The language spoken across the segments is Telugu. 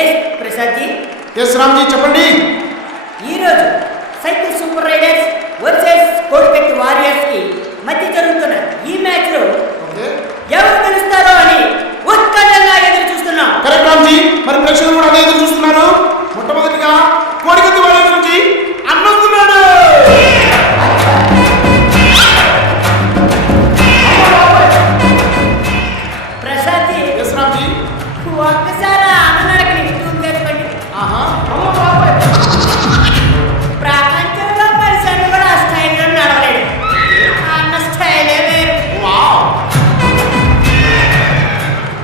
ఎస్ ప్రసాద్ జీ. ఎస్ రామ్జీ చెప్పండి. ఈరోజు సైకిల్ సూపర్ రైడర్స్ వర్సెస్ కోడిపెట్టి వారియర్స్ కి మధ్య జరుగుతున్న ఈ మ్యాచ్ లో ఎవరు గెలుస్తారో అని ఉత్కంఠంగా ఎదురు చూస్తున్నాం. కరెక్ట్ రామ్జీ. మరి ప్రేక్షకులు కూడా అదే ఎదురు చూస్తున్నారు. మొట్టమొదటిగా కోడిపెట్టి వారియర్స్ నుంచి అన్నొస్తున్నాడు. ప్రసాద్ జీ. ఎస్ రామ్జీ. ఒక్కసారి అన్ననడకని టూన్ చేసుకోండి. ప్రపంచంలో మనిషిని కూడా ఆ స్టైల్లో నడవలేడు. అన్న స్టైలే వేరు.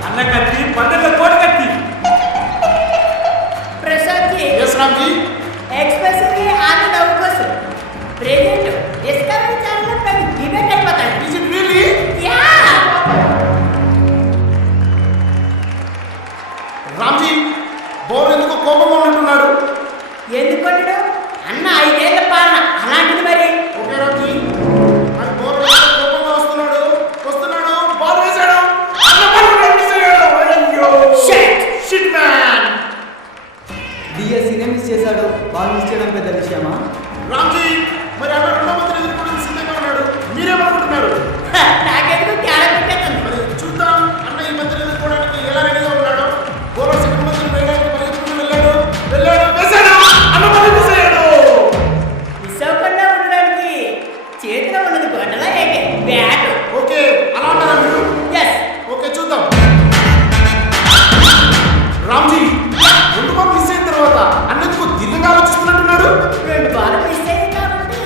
అన్న కత్తి పండుగ కోడి కత్తి. Prasad ji. Yes Ramji. Especially on love కోసం ప్రెజెంట్ డిస్కవరీ ఛానల్లో పెద్ద డిబేట్ అయిపోతాడు. Is it really? Yeah. Ramji బోర్ ఎందుకు కోపంగా ఉన్నట్టున్నాడు? ఎందుకంటాడు? అన్న 5 ఏళ్ల పాలన అలాంటిది మరి. ఓకే రామ్జీ. మరి బోర్ కోపంగా వస్తున్నాడు బాల్ వేశాడు. అన్న బాల్ మిస్ అయ్యాడు. అయ్యో షిట్ మ్యాన్. డిఎస్సీనే మిస్ చేశాడు. బాల్ మిస్ చేయడం పెద్ద విషయమా? రామ్జీ మరి అన్న రెండో మంత్రి ఎదుర్కోవడానికి సిద్ధంగా ఉన్నాడు. మీరేమనుకుంటున్నారు? నాకెందుకు తేడా పెట్టేస్తాను. మరి చూద్దాం అన్న ఈ మంత్రి ఎదుర్కోవడానికి ఎలా రెడీగా ఉన్నాడు. బోలర్ సెకండ్ మంత్రి వేయడానికి మరి ఎదుర్కొని వెళ్ళాడు వేశాడు. అన్న బాల్ మిస్ అయ్యాడు. మిస్ అవ్వకుండా ఉండడానికి చేతిలో ఉన్నది గొడ్డలా ఏంటి? బ్యాట్. ఓకే అలా అంటారా మీరు? ఎస్. ఓకే చూద్దాం. రామ్జీ రెండు బాల్ మిస్ అయిన తర్వాత అన్నకు దీర్ఘంగా ఆలోచిస్తున్నట్టున్నాడు. 2 బాల్ మిస్ అయ్యాయి కాబట్టి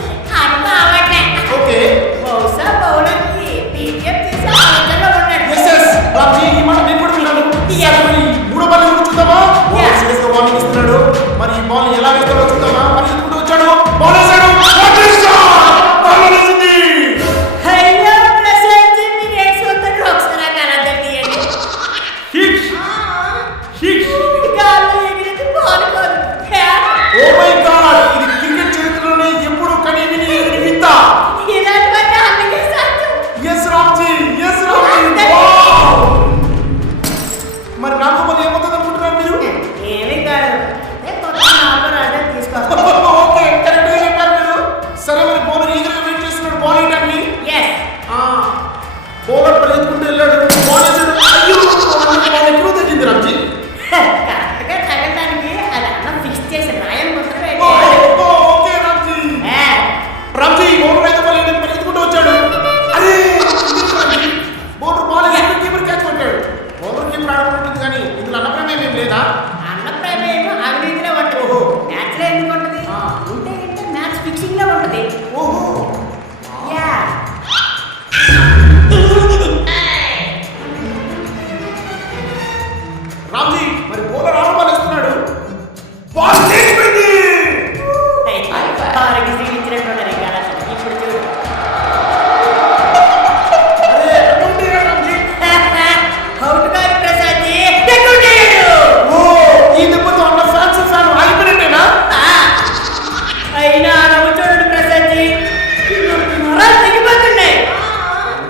అర్థం అవ్వట్లే. ఓకే బహుశా బౌలర్కి పీకేఎం చేసే ఆలోచనలో ఉన్నాడు. ఎస్ రామ్జీ ఈ మాట నేను కూడా విన్నాను. Yes. మరి మూడో బాల్ కూడా చూద్దామా? Yes. సీరియస్గా వార్నింగ్ ఇస్తున్నాడు. మరి ఈ బాల్ ఎలా వేస్తాడో చూద్దామా? మరి ఎదుర్కొంటూ వచ్చాడు. బాల్ వేశాడు. బాల్ వేసింది. అయ్యో ప్రసాద్ జీ, మీరు ఏం చూస్తున్నారు? ఒకసారి నాకు అర్థం చేయండి. Six six. గాల్లో ఎగిరింది బాల్ కాదు, బ్యాట్. ఓ మై గాడ్ ఇది క్రికెట్ చరిత్రలోనే ఎప్పుడు కని విని ఎరుగని వింత. ఇలాంటివన్నీ అందుకే సాధ్యం. S Ramji S Ramji. Wow. మరి నాకు మరి ఏమవుతుంది అనుకుంటున్నారు మీరు? ఏమీ కాదు. కొత్త నాలుగు ఆర్డర్ తీసుకోవాలి. ఓకే కరెక్ట్ గా చెప్పారు మీరు. సరే మరి బౌలర్ ఈగర్గా వెయిట్ చేస్తున్నాడు బాల్ వేయడానికి. ఎస్. బౌలర్ పరిగెత్తుకుంటూ వెళ్ళాడు. బాల్ వేసాడు. అయ్యో బాల్ ఎక్కడో తగ్గింది రామ్జీ. కరెక్ట్గా తగ్గడానికి అది అన్న ఫిక్స్ చేసి రాయం ముద్ర ఓ, పెట్టాడు. ఓ, ఓకే రామ్జీ. రామ్జీ బౌలర్ అయితే బాల్ వేయడానికి పరిగెత్తుకుంటూ వచ్చాడు. అరే బౌలర్ బాల్ వేసి కీపర్ క్యాచ్ కొట్టాడు. బౌలర్ కీపర్ ఆడుకుంటుంది కానీ ఇందులో అన్నప్రమేయం ఏం లేదా? అన్న ప్రేమ అవినీతిలో ఉంటుంది. ఓహో. మ్యాచ్ లో ఎందుకు ఉంటుంది? ఉంటే మ్యాచ్ ఫిక్సింగ్ లో ఉంటుంది. ఓహో యా. రామ్జీ మరి బౌలర్ ఆరో బాల్ వేస్తున్నాడు. బాల్ లేచిపోయింది. వారికి శ్రీవించినట్టున్నారు కదా. ఇప్పుడు చూడు. అరే అటువంటి రామ్జీ. అవుట్ కాదు ప్రసాద్ జీ. టెక్నుడేడు. ఓ ఈ దెబ్బతో అన్న ఫ్యాన్ ఆగిపోయినట్టేనా? అయినా నవ్వు చూడండి ప్రసాద్ జీ. నరాలు తెగిపోతున్నాయి.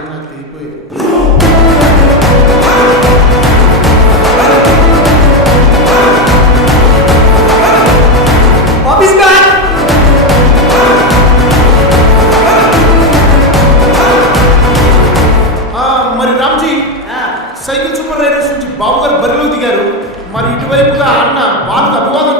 నాకు తెగిపోయింది. Office gone. మరి రామ్జీ సైకిల్ సూపర్ రైడర్స్ నుంచి బాబు గారు బరిలో దిగారు. మరి ఇటువైపుగా అన్న బాలుకు అభివాదం